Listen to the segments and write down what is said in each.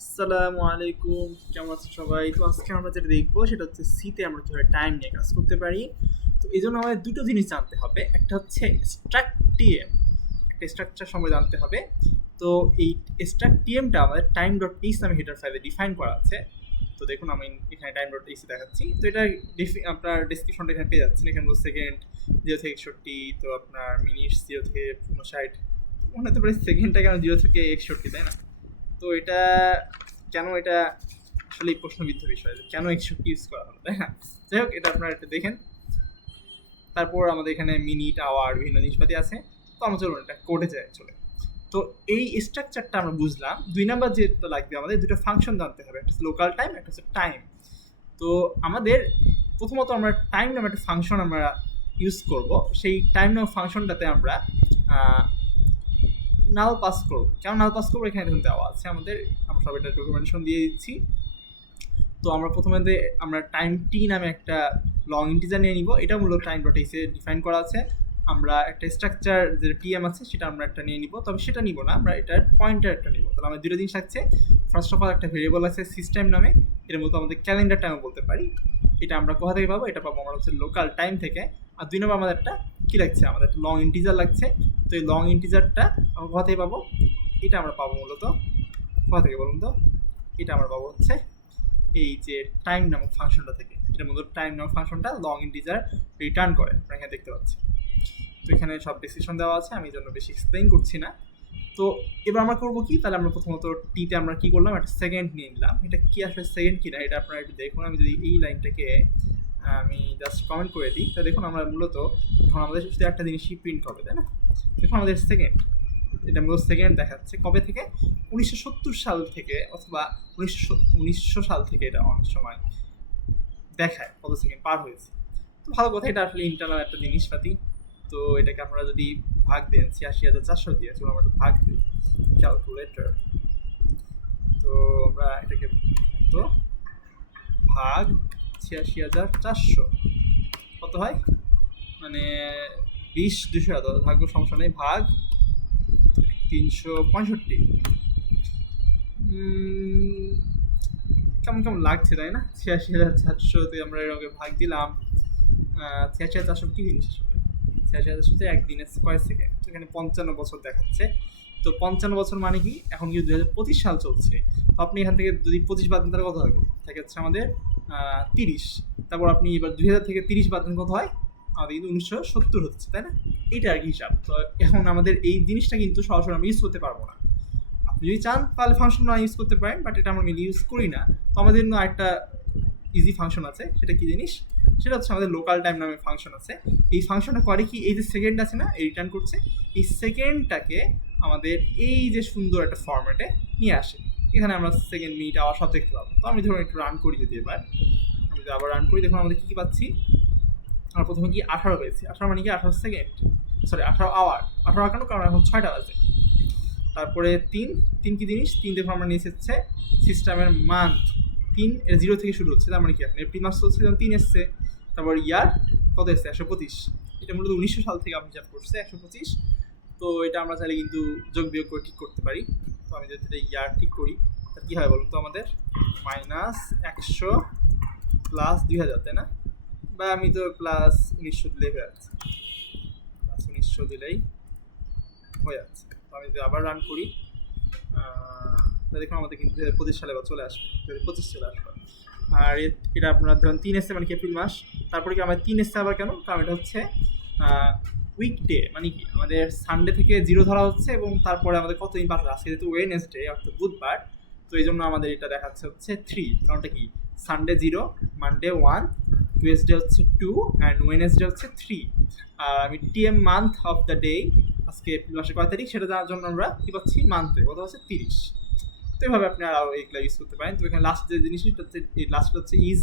আসসালামু আলাইকুম, কেমন আছেন সবাই? তো আজকে আমরা যেটা দেখবো সেটা হচ্ছে সিতে আমরা কিভাবে টাইম নিয়ে কাজ করতে পারি। তো এই জন্য আমাদের দুটো জিনিস জানতে হবে। একটা হচ্ছে স্ট্রাকটিএম, একটা স্ট্রাকচার সম্বন্ধে জানতে হবে। তো এই স্ট্রাকটিএমটা আমাদের টাইম ডট এইচ নামে হেডার ফাইলে ডিফাইন করা আছে। তো দেখুন আমি এখানে টাইম ডট এইচ দেখাচ্ছি। তো এটা আপনার ডেসক্রিপশনটা এখানে পেয়ে যাচ্ছেন। এখানে সেকেন্ড 0 থেকে 61, তো আপনার মিনিট 0 থেকে 59, মনে হতে পারে সেকেন্ডটা কেন 0 থেকে 61, তাই না? তো এটা কেন, এটা আসলে প্রশ্নবিদ্ধ বিষয় যে কেন 61 ইউজ করা হলো, তাই না? যাই হোক, এটা আপনারা একটু দেখেন। তারপর আমাদের এখানে মিনিট, আওয়ার, বিভিন্ন জিনিসপাতি আছে। তো আমরা চলুন এটা কোডে যায় চলে। তো এই স্ট্রাকচারটা আমরা বুঝলাম। 2 নাম্বার যেটা লাগবে, আমাদের দুটো ফাংশন জানতে হবে, একটা হচ্ছে লোকাল টাইম, একটা হচ্ছে টাইম। তো আমাদের প্রথমত আমরা টাইম নামে একটা ফাংশন আমরা ইউজ করব। সেই টাইম নামে ফাংশনটাতে আমরা নাল পাস করবো। কেন নাল পাস করবো এখানে দেখুন দেওয়া আছে আমাদের। আমরা সব এটা ডকুমেন্টেশন দিয়ে দিচ্ছি। তো আমরা প্রথমে আমরা টাইম টি নামে একটা লং ইন্টিজার নিয়ে নিব। এটা মূলত টাইম ডট এইসে ডিফাইন করা আছে। আমরা একটা স্ট্রাকচার যে টিএম আছে সেটা আমরা একটা নিয়ে নিব, তবে সেটা নিব না, আমরা এটার পয়েন্টার একটা নিব। তাহলে আমাদের দুটো জিনিস আছে। ফার্স্ট অফ অল একটা ভেরিয়েবল আছে সিস্টেম নামে, এর মতো আমাদের ক্যালেন্ডার টাইমও বলতে পারি। এটা আমরা কোথা থেকে পাবো? এটা পাবো আমরা হচ্ছে লোকাল টাইম থেকে। আর 2 নম্বর আমাদের একটা কী লাগছে, আমাদের একটা লং ইন্টিজার লাগছে। তো এই লং ইন্টিজারটা আমরা কোথা থেকে পাবো? এটা আমরা পাবো মূলত কোথা থেকে বলুন তো? এটা আমরা পাবো হচ্ছে এই যে টাইম নামক ফাংশনটা থেকে। এটার মধ্যে টাইম নামক ফাংশনটা লং ইন্টিজার রিটার্ন করে, আমরা এখানে দেখতে পাচ্ছি। তো এখানে সব ডিসিশন দেওয়া আছে, আমি এই জন্য বেশি এক্সপ্লেইন করছি না। তো এবার আমরা করবো কি, তাহলে আমরা প্রথমত টিতে আমরা কি করলাম, একটা সেকেন্ড নিয়ে নিলাম। এটা কি আসলে সেকেন্ড কিনা এটা আপনারা একটু দেখুন। আমি যদি এই লাইনটাকে আমি জাস্ট কমেন্ট করে দিই, তো দেখুন আমরা মূলত এখন আমাদের শুধু একটা জিনিসই প্রিন্ট হবে, তাই না? দেখুন আমাদের সেকেন্ড, এটা মূলত সেকেন্ড দেখাচ্ছে কবে থেকে? 1970 সাল থেকে, অথবা 1900 সাল থেকে এটা অনেক সময় দেখায় কত সেকেন্ড পার হয়েছে। তো ভালো কথা, এটা আসলে ইন্টারনাল একটা জিনিসপাতি। তো এটাকে আমরা যদি ভাগ দেন 86,400 দিয়ে, চলো আমরা একটু ভাগ দিই ক্যালকুলেটর। তো আমরা এটাকে তো ভাগ 86,400 কত হয়? মানে 20, 200 ভাগ্য সমস্যা নেই, ভাগ 365। কেমন কেমন লাগছে, তাই না? 86,400-তে আমরা এরকম ভাগ দিলাম। 86,400 কী জিনিস আসলে? 86,400-তে একদিনে কয় সেকেন্ড? এখানে 55 বছর দেখাচ্ছে। তো 55 বছর মানে কি? এখন কি 2025 সাল চলছে। তো আপনি এখান থেকে যদি 25 বাদ দেন তাহলে কত হবে? থাকে হচ্ছে আমাদের 30। তারপর আপনি এবার 2000 থেকে 30 বাদ দেন, কত হয়? আমাদের কিন্তু 1970 হচ্ছে, তাই না? এইটা আর কি হিসাব। তো এখন আমাদের এই জিনিসটা কিন্তু সরাসরি আমরা ইউজ করতে পারবো না। আপনি যদি চান তাহলে ফাংশন না ইউজ করতে পারেন, বাট এটা আমরা মেনলি ইউজ করি না। তো আমাদের জন্য একটা ইজি ফাংশন আছে, সেটা কি জিনিস? সেটা হচ্ছে আমাদের লোকাল টাইম নামে ফাংশন আছে। এই ফাংশনটা করে কি, এই যে সেকেন্ড আছে না, এই রিটার্ন করছে, এই সেকেন্ডটাকে আমাদের এই যে সুন্দর একটা ফরম্যাটে নিয়ে আসে। এখানে আমরা সেকেন্ড, মিনিট, আওয়ার সব দেখতে পাবো। তো আমি ধরুন একটু রান করি, যদি এবার আমি যদি আবার রান করি, দেখুন আমাদের কী কী পাচ্ছি। আমরা প্রথমে কি 18 পেয়েছি। 18 মানে কি 18 সেকেন্ড, সরি 18 আওয়ার। 18 কেন? কারণ এখন 6টা বাজে। তারপরে তিন, তিন কি জিনিস? তিন দেখো আমরা নিয়ে এসেছে সিস্টেমের মান্থ। 3 এর 0 থেকে শুরু হচ্ছে, তার মানে কি আপনার এপ্রিল মাস চলছে, যখন 3 এসছে। তারপর ইয়ার কত এসছে? 125। এটা মূলত 1900 সাল থেকে আপনি হিসাব করছে 125। তো এটা আমরা চাইলে কিন্তু যোগ বিয়োগ করে ঠিক করতে পারি। তো আমি যদি এটা ইয়ার ঠিক করি, তাহলে কী হয় বলুন তো? আমাদের -100 প্লাস 2000, তাই না? বা আমি তো প্লাস 1900 দিলেই হয়ে যাচ্ছে, প্লাস 1900 দিলেই হয়ে যাচ্ছে। তো আমি যদি আবার রান করি, দেখুন আমাদের কিন্তু 2025 সালে চলে আসবে, 2025 চলে আসবে। আর এটা আপনার ধরুন 3 এসছে মানে কি এপ্রিল মাস। তারপরে কি আমার 3 এসছে আবার কেন? কারণ এটা হচ্ছে উইকডে, মানে কি আমাদের সানডে থেকে 0 ধরা হচ্ছে, এবং তারপরে আমাদের কতদিন পার হচ্ছে? আজকে যেহেতু ওয়েডনেসডে, অর্থাৎ বুধবার, তো এই জন্য আমাদের এটা দেখাচ্ছে হচ্ছে 3। কারণটা কি? সানডে 0, মানডে 1, টুয়েসডে হচ্ছে 2, অ্যান্ড ওয়েডনেসডে হচ্ছে 3। আর আমি TM month of the day, আজকে এপ্রিল মাসের কয় তারিখ সেটা জানার জন্য আমরা কী পাচ্ছি? মান্থে কত হচ্ছে? 30। তো এইভাবে আপনি আরও এইগুলো ইউজ করতে পারেন। তো এখানে লাস্ট যে জিনিসটা হচ্ছে, এই লাস্টটা হচ্ছে is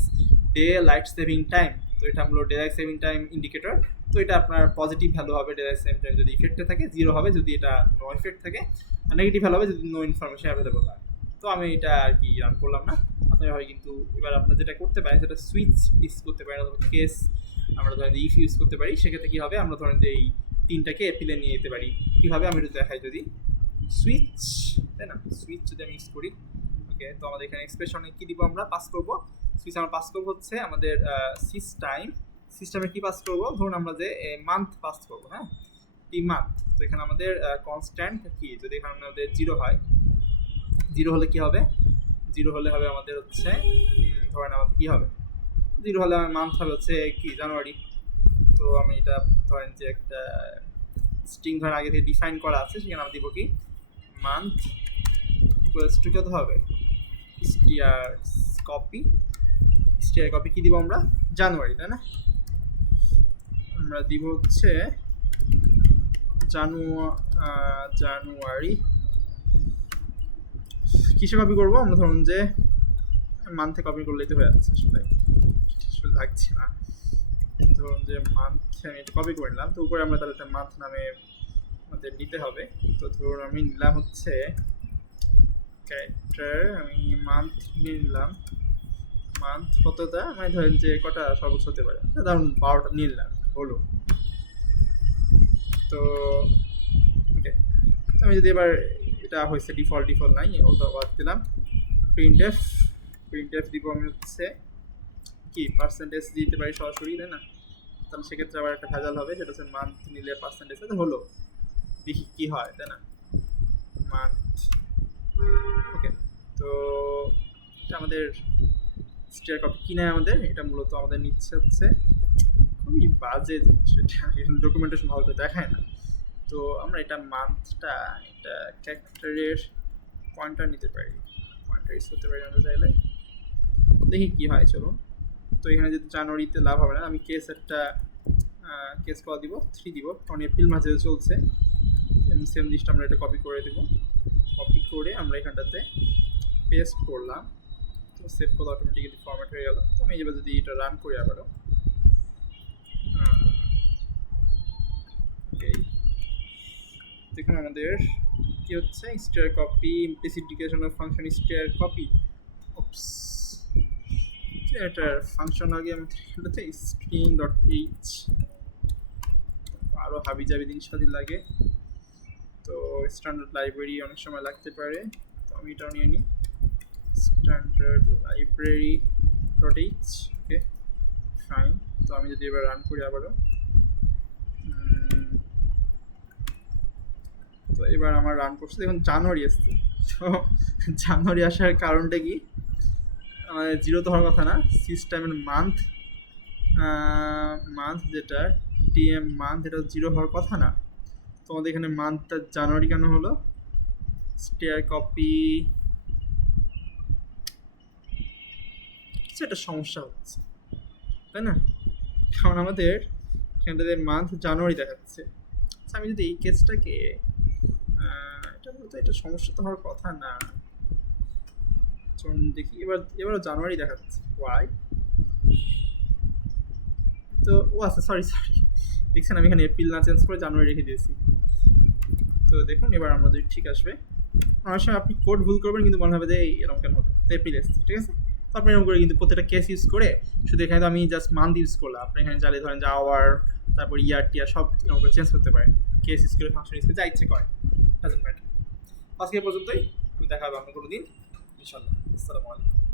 day light saving time. তো এটা হলো day light saving time indicator. তো এটা আপনার পজিটিভ ভ্যালু হবে ডে লাইট সেভিং টাইম যদি ইফেক্টে থাকে, 0 হবে যদি এটা নো ইফেক্ট থাকে, আর নেগেটিভ ভ্যালু হবে যদি নো ইনফরমেশন অ্যাভেলেবল হয়। তো আমি এটা আর কি রান করলাম না। আপনার হয় কিন্তু এবার আপনার যেটা করতে পারেন সেটা সুইচ ইউজ করতে পারেন, অথবা কেস আমরা ধরেন ইফ ইউজ করতে পারি। সেক্ষেত্রে কী হবে? আমরা ধরেন যে এই 3টাকে এপিলে নিয়ে যেতে পারি। কীভাবে আমি একটু দেখাই। যদি সুইচ, তাই না, সুইচ যদি আমি ইউজ করি, ওকে, তো আমাদের এখানে এক্সপ্রেশনে কি দিব, আমরা পাস করব সুইচ, আমরা পাস করব হচ্ছে আমাদের সিস্টেমে কি পাস করব, ধরুন আমরা যে মান্থ পাস করব, হ্যাঁ টি মান্থ। তো এখানে আমাদের কনস্ট্যান্ট কি, যদি এখানে আমাদের 0 হয়, 0 হলে কি হবে, 0 হলে হবে আমাদের হচ্ছে ধরেন আমাদের কি হবে, 0 হলে আমার মান্থ হবে হচ্ছে কি জানুয়ারি। তো আমি এটা ধরেন যে একটা স্ট্রিং ধরেন আগে থেকে ডিফাইন করা আছে, সেখানে আমরা দিব কি মান্থ ইকুয়ালস টু কত হবে স্টিয়ার কপি কি দিব আমরা জানুয়ারি, তাই না? আমরা দিব হচ্ছে জানুয়ারি। কিসে কপি করবো আমরা, ধরুন যে মান্থে কপি করলেই তো হয়ে যাচ্ছে, আসলে লাগছে না। ধরুন যে মান্থে আমি এটা কপি করে নিলাম, তো উপরে আমরা তাহলে একটা মান্থ নামে আমাদের নিতে হবে। তো ধরুন আমি নিলাম হচ্ছে ক্যারেক্টার, আমি মান্থ নিয়ে নিলাম, মান্থ কতটা মানে ধরেন যে কটা সর্বোচ্চ হতে পারে, ধরুন 12টা নিয়ে নিলাম, হলো। তো ওকে, আমি যদি এবার এটা হয়েছে ডিফল্ট নাই, ওটা বাদ দিলাম। প্রিন্টএফ দিব আমি হচ্ছে কি পার্সেন্টেজ দিতে পারি সরাসরি, তাই না? তাহলে সেক্ষেত্রে আবার একটা ভেজাল হবে, সেটা হচ্ছে মান্থ নিলে পার্সেন্টেজ হলো, দেখি কি হয়, তাই না? মান্থ ওকে। তো এটা আমাদের স্টিয়ার কপি কি নেয় আমাদের, এটা মূলত আমাদের নিচ্ছে হচ্ছে খুবই বাজে জিনিস, এটা ডকুমেন্টেশন ভালো করে দেখায় না। তো আমরা এটা মান্থটা এটা ক্যারেক্টারের পয়েন্টার নিতে পারি, পয়েন্টার ইউজ করতে পারি আমরা চাইলে, দেখি কি হয় চলুন। তো এখানে যদি জানুয়ারিতে লাভ হবে না, আমি কেস কল দিব 3 দিব, কারণ এপ্রিল মাসে চলছে। সেম জিনিসটা আমরা এটা কপি করে দেবো, কপি করে আমরা এখানটাতে পেস্ট করলাম, তো সেভ করলে অটোমেটিক্যালি ফরম্যাট হয়ে গেল। তো আমি এবার যদি এটা রান করি আবারও, দেখুন আমাদের কি হচ্ছে, stair copy implicit declaration of function stair copy. এটার ফাংশন আগে আমাদের এটাতে string.h, আরও হাবিজাবি জিনিসপাতি লাগে, তো স্ট্যান্ডার্ড লাইব্রেরি অনেক সময় লাগতে পারে, তো আমি এটাও নিয়ে নিই স্ট্যান্ডার্ড library.h। Okay fine. তো আমি যদি এবার রান করি আবারও, তো এবার আমার রান করছে, দেখুন জানুয়ারি আসছে। তো জানুয়ারি আসার কারণটা কি, আমাদের 0 তো হওয়ার কথা না, সিস্টেমের মান্থ যেটা টিএম মান্থ, এটা 0 হওয়ার কথা না। তোমাদের এখানে মান্থটা জানুয়ারি কেন হলো, স্টিয়ার কপি কিছু একটা সমস্যা হচ্ছে, তাই না? কারণ আমাদের এখানটাতে মান্থ জানুয়ারি দেখাচ্ছে। আমি যদি এই কেসটাকে এটা বলতে, এটা সমস্যা তো হওয়ার কথা না, দেখি এবারও জানুয়ারি দেখাচ্ছে, ওয়াই? তো ও আচ্ছা, সরি দেখছেন আমি এখানে এপ্রিল না চেঞ্জ করে জানুয়ারি রেখে দিয়েছি। তো দেখুন এবার আমাদের ঠিক আসবে। অনেক সময় আপনি কোড ভুল করবেন, কিন্তু মনে হবে যে এরকম কেন হবে, তো এপ্রিল এসছে, ঠিক আছে? তো আপনি এরকম করে কিন্তু প্রত্যেকটা কেস ইউজ করে, শুধু এখানে তো আমি জাস্ট মান্থ ইউজ করলাম, আপনি এখানে চাইলে ধরেন যে আওয়ার, তারপর টিয়ার সব এরকম করে চেঞ্জ করতে পারেন, কেস ইউজ করে ফাংশন ইউজ করে, যা ইচ্ছে করে, ডাজন্ট ম্যাটার। আজকে পর্যন্তই, দেখা হবে অন্য কোনো দিন ইনশাআল্লাহ। আসসালামু আলাইকুম।